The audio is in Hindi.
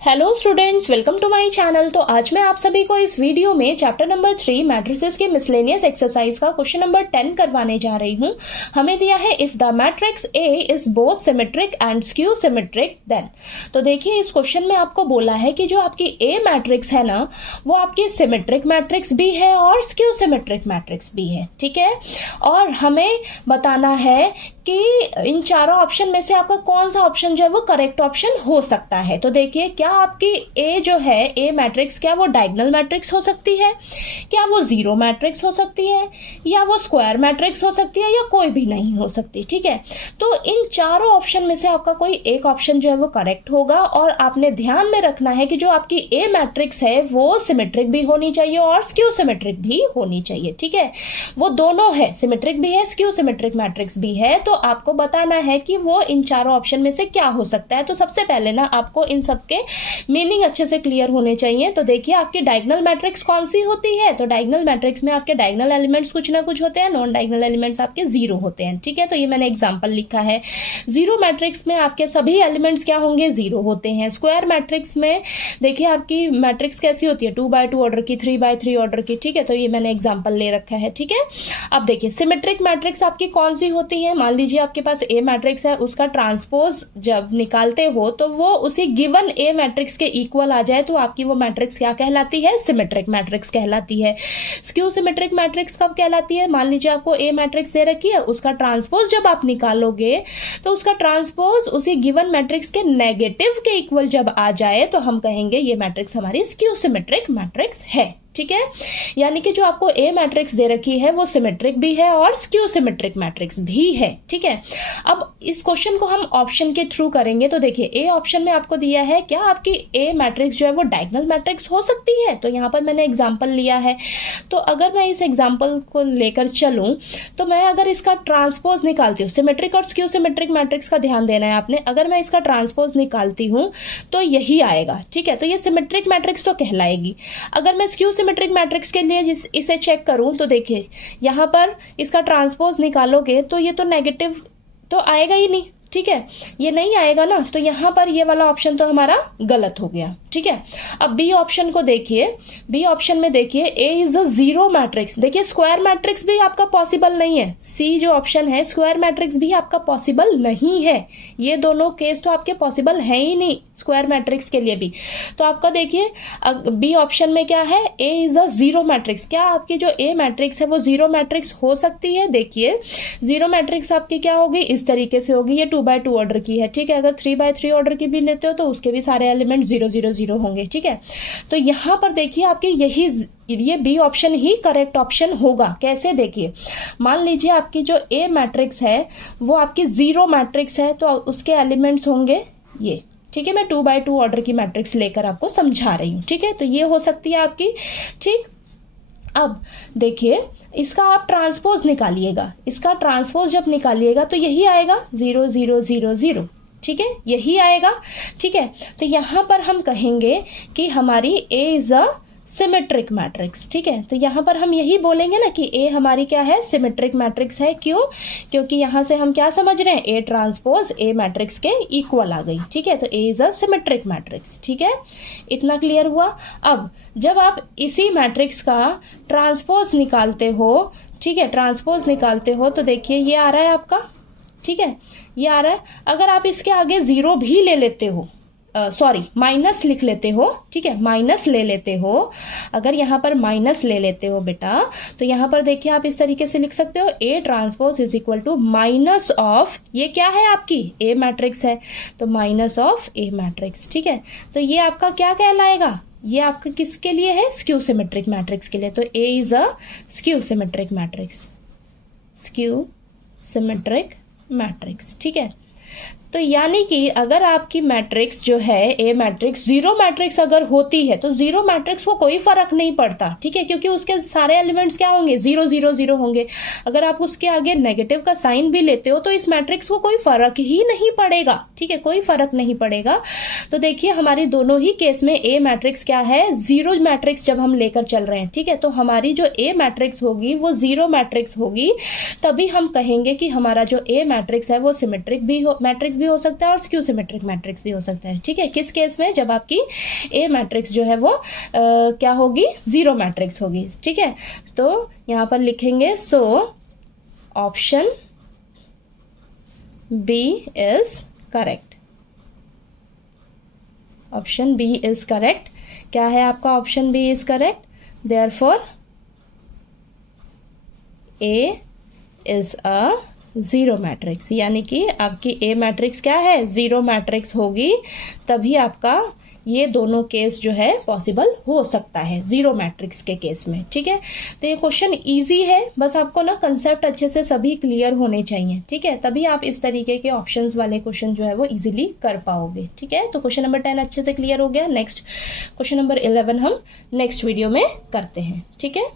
Hello students, welcome to my channel. तो आज मैं आप सभी को इस वीडियो में चैप्टर नंबर 3 मैट्रिसेस के मिसलेनियस एक्सरसाइज का क्वेश्चन नंबर 10 करवाने जा रही हूं। हमें दिया है if the matrix A is both symmetric and skew symmetric then. तो देखिए, इस क्वेश्चन में आपको बोला है कि जो आपकी ए मैट्रिक्स है ना, वो आपकी सिमेट्रिक मैट्रिक्स भी है और स्क्यू सिमेट्रिक मैट्रिक्स भी है। ठीक है, और हमें बताना है कि इन चारों ऑप्शन में से आपका कौन सा ऑप्शन जो है वो करेक्ट ऑप्शन हो सकता है। तो देखिए, क्या आपकी ए जो है ए मैट्रिक्स, क्या वो डायगोनल मैट्रिक्स हो सकती है, क्या वो जीरो मैट्रिक्स हो सकती है, या वो स्क्वायर मैट्रिक्स हो सकती है, या कोई भी नहीं हो सकती। ठीक है, तो इन चारों ऑप्शन में से आपका कोई एक ऑप्शन जो है वो करेक्ट होगा। और आपने ध्यान में रखना है कि जो आपकी ए मैट्रिक्स है वो सिमेट्रिक भी होनी चाहिए और स्क्यू सिमेट्रिक भी होनी चाहिए। ठीक है, वो दोनों है, सिमेट्रिक भी है, स्क्यू सिमेट्रिक मैट्रिक्स भी है। तो आपको बताना है कि वो इन चारों ऑप्शन में से क्या हो सकता है। तो सबसे पहले ना आपको इन सबके मीनिंग अच्छे से क्लियर होने चाहिए। तो देखिए, आपकी डायगोनल मैट्रिक्स कौन सी होती है। तो डायगोनल मैट्रिक्स में आपके डायगोनल एलिमेंट्स कुछ ना कुछ होते हैं, नॉन डायगोनल एलिमेंट्स आपके जीरो होते हैं। ठीक है, तो ये मैंने एग्जांपल लिखा है। जीरो मैट्रिक्स में आपके सभी एलिमेंट्स क्या होंगे, जीरो होते हैं। स्क्वायर मैट्रिक्स में देखिए आपकी मैट्रिक्स कैसी होती है, 2x2 ऑर्डर की, 3x3 ऑर्डर की। ठीक है, तो ये मैंने एग्जाम्पल ले रखा है। ठीक है, अब देखिए सिमेट्रिक मैट्रिक्स आपकी कौन सी होती है। मान लीजिए आपके पास ए मैट्रिक्स है, उसका ट्रांसपोज जब निकालते हो तो वो उसी गिवन ए मैट्रिक्स के इक्वल आ जाए तो आपकी वो मैट्रिक्स क्या कहलाती है, सिमेट्रिक मैट्रिक्स कहलाती है। स्क्यू सिमेट्रिक मैट्रिक्स कब कहलाती है, मान लीजिए आपको ए मैट्रिक्स दे रखी है, उसका ट्रांसपोज जब आप निकालोगे तो उसका ट्रांसपोज उसी गिवन मैट्रिक्स के नेगेटिव के इक्वल जब आ जाए तो हम कहेंगे ये मैट्रिक्स हमारी स्क्यू सिमेट्रिक मैट्रिक्स है। ठीक है, यानी कि जो आपको ए मैट्रिक्स दे रखी है वो सिमेट्रिक भी है और स्क्यू सिमेट्रिक मैट्रिक्स भी है। ठीक है, अब इस क्वेश्चन को हम ऑप्शन के थ्रू करेंगे। तो देखिए, ए ऑप्शन में आपको दिया है क्या आपकी ए मैट्रिक्स जो है वो डायगोनल मैट्रिक्स हो सकती है। तो यहाँ पर मैंने एग्जांपल लिया है। तो अगर मैं इस एग्जांपल को लेकर चलूं तो मैं अगर इसका ट्रांसपोज निकालती हूँ, सिमेट्रिक और स्क्यू सिमेट्रिक मैट्रिक्स का ध्यान देना है आपने, अगर मैं इसका ट्रांसपोज निकालती हूँ तो यही आएगा। ठीक है, तो ये सिमेट्रिक मैट्रिक्स तो कहलाएगी। अगर मैं स्क्यू सिमेट्रिक मैट्रिक्स के लिए इसे चेक करूं तो देखिए, यहां पर इसका ट्रांसपोज निकालोगे तो ये तो नेगेटिव तो आएगा ही नहीं। ठीक है, ये नहीं आएगा ना, तो यहां पर ये वाला ऑप्शन तो हमारा गलत हो गया। ठीक है, अब बी ऑप्शन को देखिए। बी ऑप्शन में देखिए ए इज अ जीरो मैट्रिक्स। देखिए, स्क्वायर मैट्रिक्स भी आपका पॉसिबल नहीं है। सी जो ऑप्शन है, स्क्वायर मैट्रिक्स भी आपका पॉसिबल नहीं है। ये दोनों केस तो आपके पॉसिबल है ही नहीं स्क्वायर मैट्रिक्स के लिए भी। तो आपका देखिए बी ऑप्शन में क्या है, ए इज अ जीरो मैट्रिक्स। क्या आपकी जो ए मैट्रिक्स है वो जीरो मैट्रिक्स हो सकती है। देखिए, जीरो मैट्रिक्स आपकी क्या होगी, इस तरीके से होगी। ये 2x2 ऑर्डर की है। ठीक है, अगर 3x3 ऑर्डर की भी लेते हो तो उसके भी सारे एलिमेंट 0 0 0 होंगे। ठीक है, तो यहां पर देखिए आपकी ये बी ऑप्शन ही करेक्ट ऑप्शन होगा। कैसे, देखिए मान लीजिए आपकी जो ए मैट्रिक्स है वो आपकी जीरो मैट्रिक्स है, तो उसके एलिमेंट्स होंगे ये। ठीक है, मैं 2x2 ऑर्डर की मैट्रिक्स लेकर आपको समझा रही हूं। ठीक है, तो ये हो सकती है आपकी। ठीक, अब देखिए इसका आप ट्रांसपोज निकालिएगा। इसका ट्रांसपोज जब निकालिएगा तो यही आएगा 0 0 0 0। ठीक है, यही आएगा। ठीक है, तो यहां पर हम कहेंगे कि हमारी ए इज अ सिमेट्रिक मैट्रिक्स। ठीक है, तो यहां पर हम यही बोलेंगे ना कि ए हमारी क्या है, सिमेट्रिक मैट्रिक्स है। क्यों, क्योंकि यहां से हम क्या समझ रहे हैं, ए ट्रांसपोज ए मैट्रिक्स के इक्वल आ गई। ठीक है, तो A is a symmetric matrix. ठीक है, इतना क्लियर हुआ। अब जब आप इसी मैट्रिक्स का ट्रांसपोज निकालते हो, ठीक है, ट्रांसपोज निकालते हो तो देखिए ये आ रहा है आपका। ठीक है, ये आ रहा है। अगर आप इसके आगे जीरो भी ले लेते हो, सॉरी माइनस लिख लेते हो। ठीक है, माइनस ले लेते हो। अगर यहां पर माइनस ले लेते हो बेटा, तो यहां पर देखिए आप इस तरीके से लिख सकते हो, A transpose is equal to minus of, ये क्या है आपकी ए मैट्रिक्स है, तो माइनस ऑफ ए मैट्रिक्स। ठीक है, तो ये आपका क्या कहलाएगा, ये आपका किसके लिए है, स्क्यू सिमेट्रिक मैट्रिक्स के लिए। तो A is a skew symmetric matrix, skew symmetric matrix. ठीक है, तो यानी कि अगर आपकी मैट्रिक्स जो है ए मैट्रिक्स जीरो मैट्रिक्स अगर होती है तो जीरो मैट्रिक्स को कोई फर्क नहीं पड़ता। ठीक है, क्योंकि उसके सारे एलिमेंट्स क्या होंगे, 0 0 0 होंगे। अगर आप उसके आगे नेगेटिव का साइन भी लेते हो तो इस मैट्रिक्स को कोई फर्क ही नहीं पड़ेगा। ठीक है, कोई फर्क नहीं पड़ेगा। तो देखिए हमारी दोनों ही केस में ए मैट्रिक्स क्या है, जीरो मैट्रिक्स जब हम लेकर चल रहे हैं। ठीक है, तो हमारी जो ए मैट्रिक्स होगी वो जीरो मैट्रिक्स होगी, तभी हम कहेंगे कि हमारा जो ए मैट्रिक्स है वो सिमेट्रिक भी मैट्रिक्स भी हो सकता है और स्क्यू सिमेट्रिक मैट्रिक्स भी हो सकता है। ठीक है, किस केस में? जब आपकी ए मैट्रिक्स जो है वो क्या होगी? जीरो मैट्रिक्स होगी। ठीक है, तो यहाँ पर लिखेंगे so option B is correct. Option B is correct. क्या है आपका option B is correct? Therefore A is a zero matrix, यानी कि आपकी ए मैट्रिक्स क्या है? जीरो मैट्रिक्स होगी, तभी आपका ये दोनों केस जो है पॉसिबल हो सकता है जीरो मैट्रिक्स के केस में। ठीक है, तो ये क्वेश्चन इजी है, बस आपको ना कंसेप्ट अच्छे से सभी क्लियर होने चाहिए। ठीक है, तभी आप इस तरीके के ऑप्शंस वाले क्वेश्चन जो है वो इजीली कर पाओगे। ठीक है, तो क्वेश्चन नंबर 10 अच्छे से क्लियर हो गया। नेक्स्ट क्वेश्चन नंबर 11 हम नेक्स्ट वीडियो में करते हैं। ठीक है।